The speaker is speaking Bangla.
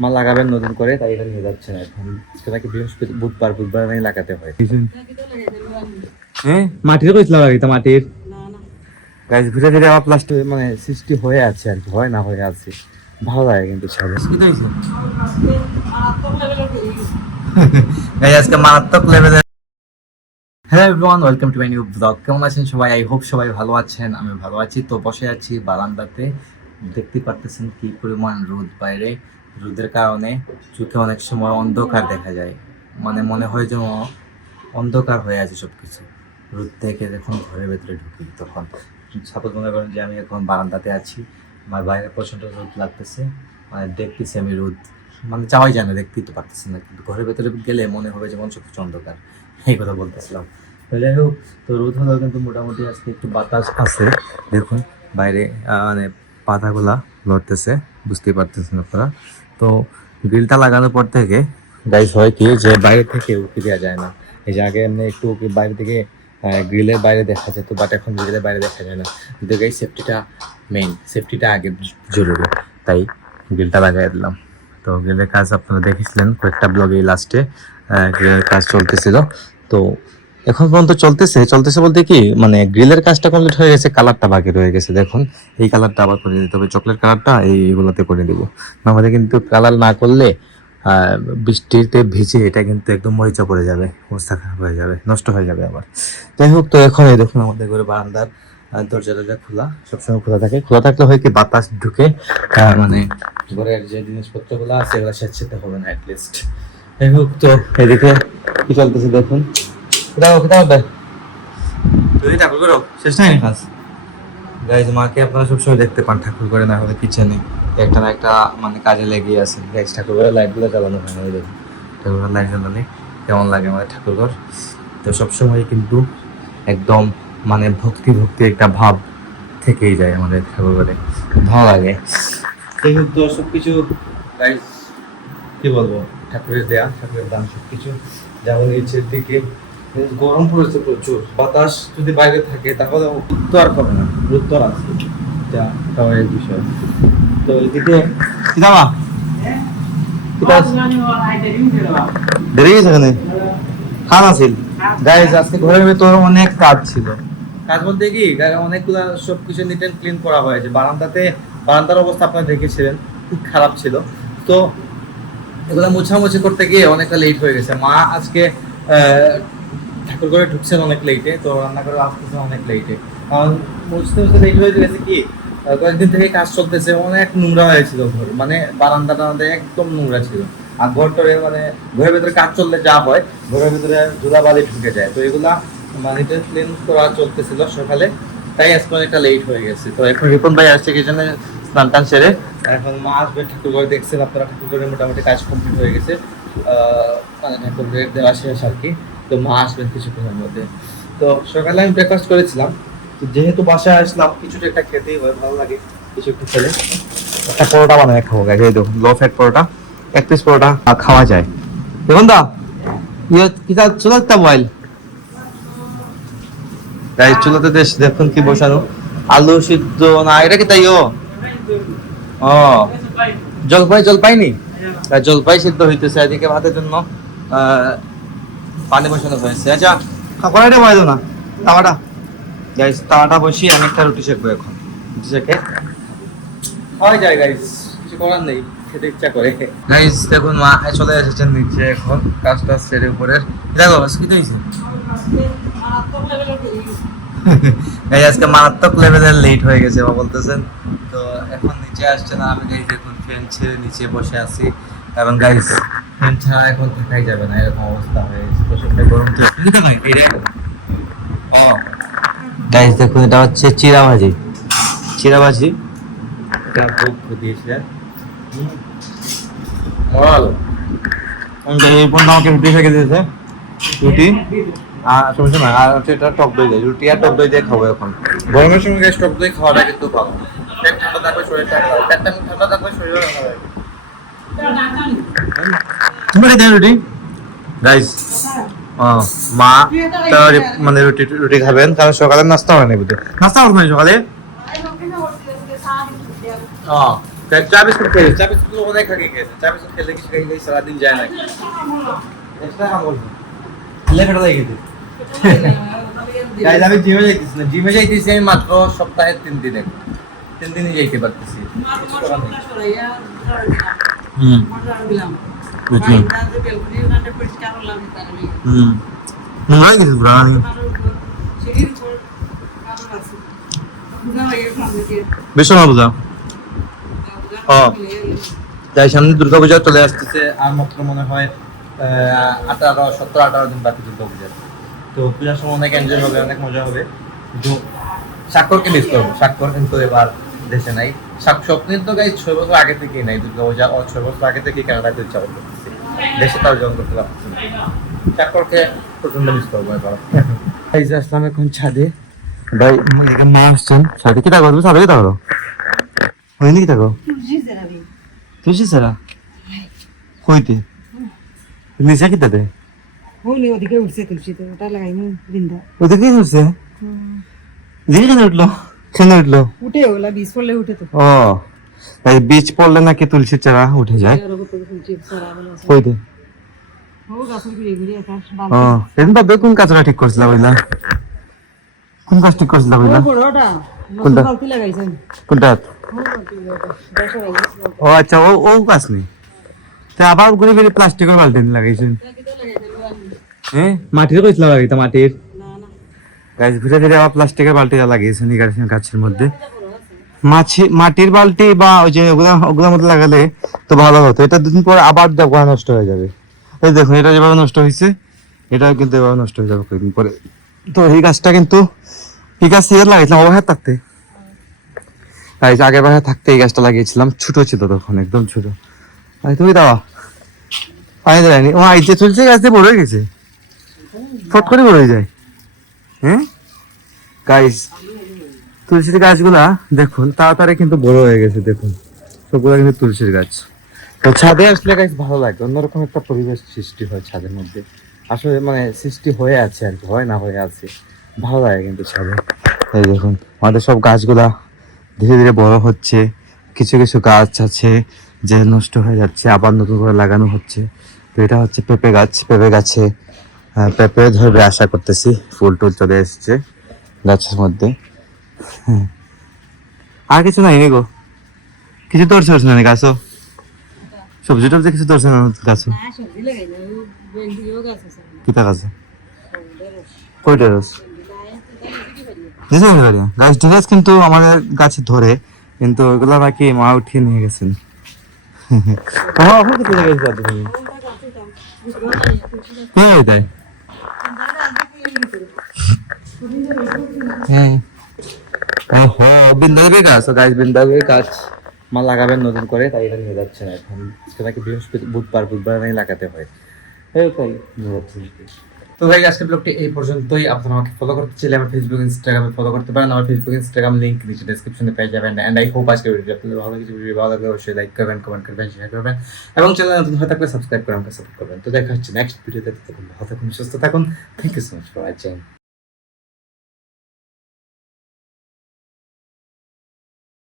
মা লাগাবেন নতুন করে তাই এখানে নিয়ে যাচ্ছে না এখন। আজকে নাকি বৃহস্পতি বুধবার বুধবার নাকি লাগাতে হয়। হ্যাঁ? মাটির কইছিলাম আগে তো মাটির? গাছ ধীরে ধীরে আমার প্লাস্টিক মানে সৃষ্টি হয়ে আছে আর কি হয় না হয়ে আছে। ভালো লাগে কিন্তু ছাড়ে গাইজ আজকে মারাত্মক লেভেলের hello everyone welcome to my new blog কেমন আছেন সবাই? আই হোপ সবাই ভালো আছেন আমি ভালো আছি। তো বসে আছি বারান্দাতে। দেখতে পারতেছেন কি পরিমাণ রোদ বাইরে। রোদের কারণে চোখে অনেক সময় অন্ধকার দেখা যায়। মানে মনে হয় যেন অন্ধকার হয়ে আছে সব কিছু রোদ থেকে যখন ঘরের ভেতরে ঢুকি তখন। সাপোজ মনে করেন যে আমি এখন বারান্দাতে আছি, আমার বাইরে প্রচণ্ড রোদ লাগতেছে মানে দেখতেছি আমি রোদ। মানে যাওয়াই যায় না, দেখতেই তো পারতেছি না। কিন্তু ঘরের ভেতরে গেলে মনে হবে যেমন সব কিছু অন্ধকার। এই কথা বলতেছিলাম। যাই হোক, তো রোদ হলেও কিন্তু মোটামুটি আজকে একটু বাতাস আছে। দেখুন, বাইরে মানে পাতাগুলা লড়তেছে বুঝতেই পারতেছেন আপনারা। তো গ্রিলটা লাগানোর পর থেকে গাইস হয় কি যে বাইরে থেকে উঠে দেওয়া যায় না। এই যে আগে এমনি একটু বাইরে থেকে গ্রিলের বাইরে দেখা যেত বাট এখন গ্রিলের বাইরে দেখা যায় না। কিন্তু গাইস সেফটিটা মেইন সেফটিটা আগে জরুরি। তাই গ্রিলটা লাগাই দিলাম। তো গ্রিলের কাজ আপনারা দেখেছিলেন, কয়েকটা ব্লগে লাস্টে গ্রিলের কাজ চলতেছিল। তো এখন পর্যন্ত চলতেছে চলতেছে বলতে কি মানে গ্রিলের কাজটা কমপ্লিট হয়ে গেছে কালারটা বাকি রয়ে গেছে, দেখুন। এই কালারটা আবার করে দিতে হবে চকলেট কালারটা এইগুলোতে করে দিব। নাহলে কিন্তু কালার না করলে বৃষ্টিতে ভিজে এটা কিন্তু একদম মরিচা পড়ে যাবে, অবস্থা খারাপ হয়ে যাবে, নষ্ট হয়ে যাবে আবার। যাই হোক, তো এখন এই দেখুন আমাদের ঘরে বারান্দার দরজা দরজা খোলা, সবসময় খোলা থাকে। খোলা থাকলে হয় কি, বাতাস ঢুকে মানে ঘরের যে জিনিসপত্রগুলো আছে, এগুলো স্বেচ্ছাতে হবে না অ্যাটলিস্ট যাই হোক, তো এদিকে কি চলতেছে দেখুন। কোথাও কোথাও দেয় তুমি ঠাকুর করো শেষ নাই কাজ? গাইজ মাকে আপনারা সবসময় দেখতে পান ঠাকুর করে না হলে কিচেনে একটা না একটা মানে কাজে লেগে আছে। গাইজ ঠাকুর করে লাইটগুলো চালানো হয় না দেখুন। ঠাকুর লাইট জ্বালালে কেমন লাগে আমাদের ঠাকুর ঘর তো সবসময় কিন্তু একদম মানে ভক্তি ভক্তি একটা ভাব থেকেই যায় আমাদের ঠাকুর ঘরে ভালো লাগে। হোক তো সব কিছু গাইজ কি বলব? ঠাকুরের দেয়া ঠাকুরের দান সব কিছু যেমন নিচের দিকে গরম পড়েছে প্রচুর। বাতাস যদি বাইরে থাকে তাহলে তো আর হবে না। আর আছে। যা খাবারের বিষয়। তো এদিকে কি দামা দেরি গেছে এখানে? খান আছিল গাইজ আজকে ঘরের ভেতর অনেক কাজ ছিল। কাজ বলতে কি নিট অ্যান্ড ক্লিন করা হয়েছে। বারান্দাতে বারান্দার অবস্থা আপনারা দেখেছিলেন খুব খারাপ ছিল। তো এগুলো মোছামুছি করতে গিয়ে অনেকটা লেট হয়ে গেছে। মা আজকে আহ, ঠাকুর করে ঢুকছেন অনেক লেটে তো রান্না করে আসতেছে অনেক লেটে মুছতে মুছতে লেট হয়ে গেছে কি কয়েকদিন থেকে কাজ চলতেছে, অনেক নোংরা হয়েছিল ঘর মানে বারান্দা টারান্দা একদম নোংরা ছিল। আর ঘরটরে মানে ঘরের ভেতরে কাজ চললে যা হয়, ঘরের ভেতরে ধুলাবালি ঢুকে যায়। তো এগুলা মানে ক্লিন করা চলতেছিল সকালে, তাই আজকে অনেকটা লেট হয়ে গেছে। তো এখন রিপন ভাই আসছে কি জন্য স্নান টান সেরে? এখন মা আসবে ঠাকুর ঘরে দেখছেন আপনারা ঠাকুর ঘরে মোটামুটি কাজ কমপ্লিট হয়ে গেছে। মানে ঠাকুর দেওয়া শেষ আর কি। তো মা আসবেন কিছুক্ষণের মধ্যে। তো সকালে আমি ব্রেকফাস্ট করেছিলাম। তো যেহেতু বাসায় আসলাম, কিছুটা একটা খেতেই হয়, ভালো লাগে কিছু একটু খেলে। একটা পরোটা বানায় খাব গাইজ এই দেখুন লো ফ্যাট পরোটা, এক পিস পরোটা খাওয়া যায়। দেখুন দা ইয়ে কিতা চলো একটা বয়েল গাইজ চুলাতে দেশ, দেখুন কি বসানো। আলু সিদ্ধ না, এটা কি তাই ও? জলপাই জলপাই নি? জলপাই সিদ্ধ হইতেছে এদিকে ভাতের জন্য। পানি বসানো হয়েছে। আচ্ছা কড়াইটা বয় দাও না। তাওয়াটা গাইস তাওয়াটা বসিয়ে আমি একটা রুটি শেখবো এখন। রুটি শেখে হয় যায় গাইস কিছু করার নেই খেতে ইচ্ছা করে। গাইস দেখুন মা চলে এসেছেন নিচে এখন সেরে উপরের। দেখো কি হয়েছে এই আজকে মারাত্মক লেভেলের লেট হয়ে গেছে বা বলতেছেন। তো এখন নিচে আসছে না আমি গাইজ এখন ফ্যান ছেড়ে নিচে বসে আছি। কারণ গাইজ ফ্যান ছাড়া এখন থাকাই যাবে না এরকম অবস্থা হয়ে গেছে প্রচণ্ড গরম ও। গাইজ দেখুন এটা হচ্ছে চিরা ভাজি চিরা ভাজি এটা খুব দিয়েছে মরাল। এরপর আমাকে রুটি ফেঁকে দিয়েছে। রুটি? আর সমস্যা না আর হচ্ছে এটা টক দই দিয়ে রুটি আর টক দই দিয়ে খাব এখন। গরমের সময় গ্যাস টক দই খাওয়াটা কিন্তু ভালো। পেট ঠান্ডা থাকবে শরীরটা পেটটা ঠান্ডা থাকবে শরীরও ঠান্ডা থাকবে তুমি দেন রুটি গাইস মা তো মানে রুটি রুটি খাবেন কারণ সকালে নাস্তা হয় না বুঝে নাস্তা হয় না সকালে চা বিস্কুট খেয়ে চা বিস্কুট অনেক আগে গেছে চা বিস্কুট খেলে কিছু খাই খাই সারাদিন যায় না এক্সট্রা কাম করব লেখাটা লাগে গাইজ আমি জিমে যাইতেছি না জিমে যাইতেছি আমি মাত্র সপ্তাহে তিন দিনে তিন দিনই যাইতে পারতেছি হুম তাই সামনে চলে আসতেছে, আর মাত্র মনে হয় আঠারো সতেরো আঠারো দিন বাকি দুর্গা পূজা তো পূজার সময় অনেক এনজয় হবে, অনেক মজা হবে। কিন্তু স্বাক্ষরকে মিস করব, স্বাক্ষর কিন্তু এবার দেশে নাই। স্বপ্নের তো গাই ছয় বছর আগে থেকেই নাই দুর্গা পূজা ছয় বছর আগে থেকেই কানাডাতে ইচ্ছা দেশে তার জন্য করতে পারছি স্বাক্ষরকে প্রচণ্ড মিস করব এবার। এই যে আসলাম এখন ছাদে। ভাই এখানে মা আসছেন। ছাদে কি থাকো তুমি? ছাদে কি থাকো হয়নি কি থাকো তুলসী সারা হইতে নিচে কি তাতে? হইনি ওদিকে উঠছে তুলসীতে ওটা লাগাইনি বৃন্দা। ওদের কি দিকে কেন উঠল? কেন উঠল? উঠে ওলা বীজ পড়লে উঠে তো। ও। তাই বীজ পড়লে নাকি তুলসী চারা উঠে যায়। ও সেদিন কোন কাজটা ঠিক করছিলা বইলা? কোন কাজ ঠিক করছিলা বড়টা কোনটা? কোনটা? ও বালতি লাগাইছেন। দশ লাগাইছেন ও আচ্ছা ও ও কাজ নেই। তা আবার ঘুরে ফিরে প্লাস্টিকের বালতি লাগাইছেন। হ্যাঁ মাটির কইছিলা লাগাইতা মাটির? না না। গাছ ঘুরে ফিরে আবার প্লাস্টিকের বালতিটা লাগিয়েছেন গাছের মধ্যে। মাছি মাটির বালতি বা ওই যে ওগুলা ওগুলোর মধ্যে লাগালে তো ভালো হতো। এটা দুদিন পর আবার দেখো নষ্ট হয়ে যাবে। এই দেখুন, এটা যেভাবে নষ্ট হয়েছে এটাও কিন্তু এভাবে নষ্ট হয়ে যাবে কয়েকদিন পরে। তো এই গাছটা কিন্তু এই গাছ থেকে লাগাইছিলাম অবাহার থাকতে। তাই আগের বাসায় থাকতে এই গাছটা লাগিয়েছিলাম, ছোট ছিল তখন, একদম ছোট। আরে, তুমি দাও পানি দেয়নি ও যে চলছে গাছ দিয়ে বড় হয়ে গেছে? ফট করে বড় হয়ে যায়। হ্যাঁ? গাইস তুলসীর গাছগুলা, দেখুন, তাড়াতাড়ি কিন্তু বড় হয়ে গেছে, দেখুন। সবগুলো কিন্তু তুলসীর গাছ। তো ছাদে আসলে গাছ ভালো লাগে, অন্যরকম একটা পরিবেশ সৃষ্টি হয় ছাদের মধ্যে। আসলে মানে সৃষ্টি হয়ে আছে আর কি, হয় না হয়ে আছে। ভালো লাগে কিন্তু ছাদে। এই দেখুন, আমাদের সব গাছগুলা ধীরে ধীরে বড় হচ্ছে। কিছু কিছু গাছ আছে যে নষ্ট হয়ে যাচ্ছে, আবার নতুন করে লাগানো হচ্ছে। তো এটা হচ্ছে পেঁপে গাছ, পেঁপে গাছে পেঁপে ধরবে আশা করতেছি, ফুল টুল চলে এসছে গাছের মধ্যে। আর কিছু নাই গো। কিছু ধরছে ধরছে না গাছও। সবজি টবজি কিছু ধরছে না গাছ। কিতা গাছে? কয়টা রস গাছ ঢেঁড়স কিন্তু আমাদের গাছে ধরে কিন্তু ওগুলো নাকি মা উঠিয়ে নিয়ে গেছেন। এখন কিছু লেগে গেছে দাদু ভাই। হ্যাঁ। ওহো বৃন্দাদেবী গাছ গাছ বৃন্দাদেবী গাছ মা লাগাবেন নতুন করে, তাই এটা নিয়ে যাচ্ছে না এখন। আজকে নাকি বৃহস্পতি বুধবার বুধবার নাকি লাগাতে হয়। নিয়ে তো ভাই আজকের ব্লগটি এই পর্যন্তই। আপনারা আমাকে ফলো করতে চাইলে আমার ফেসবুক ইনস্টাগ্রামে ফলো করতে পারেন। আমার ফেসবুক ইনস্টাগ্রাম লিংক নিচে ডেসক্রিপশনে পেয়ে যাবেন। এন্ড আই হোপ আজকের ভিডিও আপনাদের ভালো কিছু ভিডিও ভালো লাগলে অবশ্যই লাইক করবেন কমেন্ট করবেন শেয়ার করবেন। এবং চ্যানেল নতুন হয়ে থাকলে সাবস্ক্রাইব করে আমাকে সাপোর্ট করবেন। তো দেখা হচ্ছে নেক্সট ভিডিওতে ততক্ষণ ভালো থাকুন, সুস্থ থাকুন। Thank you so much for watching